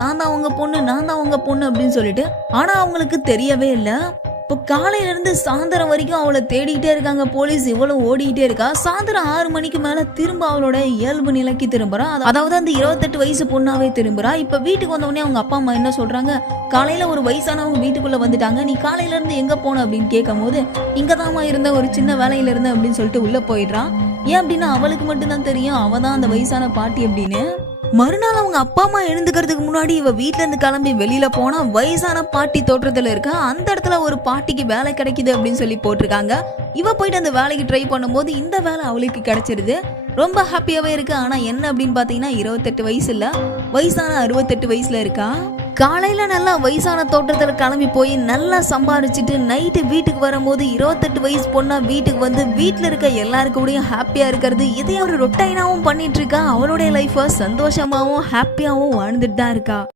நான் தான் உங்க பொண்ணு, நான் தான் உங்க பொண்ணு அப்படின்னு சொல்லிட்டு. ஆனா அவங்களுக்கு தெரியவே இல்ல. இப்போ காலையில இருந்து சாயந்தரம் வரைக்கும் அவளை தேடிக்கிட்டே இருக்காங்க போலீஸ். இவ்வளவு ஓடிக்கிட்டே இருக்கா. சாயந்தரம் 6 மணிக்கு மேல திரும்ப அவளோட இயல்பு நிலைக்கு திரும்புறா. அதாவது அந்த 28 வயசு பொண்ணாவே திரும்புறா. இப்ப வீட்டுக்கு வந்த உடனே அவங்க அப்பா அம்மா என்ன சொல்றாங்க, காலையில ஒரு வயசானவங்க வீட்டுக்குள்ள வந்துட்டாங்க, நீ காலையில இருந்து எங்க போன அப்படின்னு கேட்கும் போது, இங்கதாம்மா இருந்த, ஒரு சின்ன வேலையில இருந்தேன் அப்படின்னு சொல்லிட்டு உள்ள போயிடுறான். ஏன் அப்படின்னா அவளுக்கு மட்டும்தான் தெரியும் அவ தான் அந்த வயசான பாட்டி அப்படின்னு. மறுநாள் அவங்க அப்பா அம்மா எழுந்துக்கிறதுக்கு முன்னாடி இவ வீட்ல இருந்து கிளம்பி வெளியில போனா வயசான பாட்டி தோற்றத்துல இருக்கா. அந்த இடத்துல ஒரு பாட்டிக்கு வேலை கிடைக்குது அப்படின்னு சொல்லி போட்டிருக்காங்க. இவ போயிட்டு அந்த வேலைக்கு ட்ரை பண்ணும்போது இந்த வேலை அவளுக்கு கிடைச்சிருது. ரொம்ப ஹாப்பியாவே இருக்கு. ஆனா என்ன அப்படின்னு பாத்தீங்கன்னா 28 வயசு இல்ல, வயசான 68 வயசுல இருக்கா. காலையில நல்லா வயசான தோட்டத்துல கிளம்பி போய் நல்லா சம்பாரிச்சுட்டு நைட்டு வீட்டுக்கு வரும்போது 28 வயசு பொண்ணா வீட்டுக்கு வந்து வீட்டுல இருக்க எல்லாருக்கூடயும் ஹாப்பியா இருக்கிறது இதே ஒரு ரொட்டைனாவும் பண்ணிட்டு இருக்கா. அவளுடைய லைஃப சந்தோஷமாவும் ஹாப்பியாவும் வாழ்ந்துட்டு தான் இருக்கா.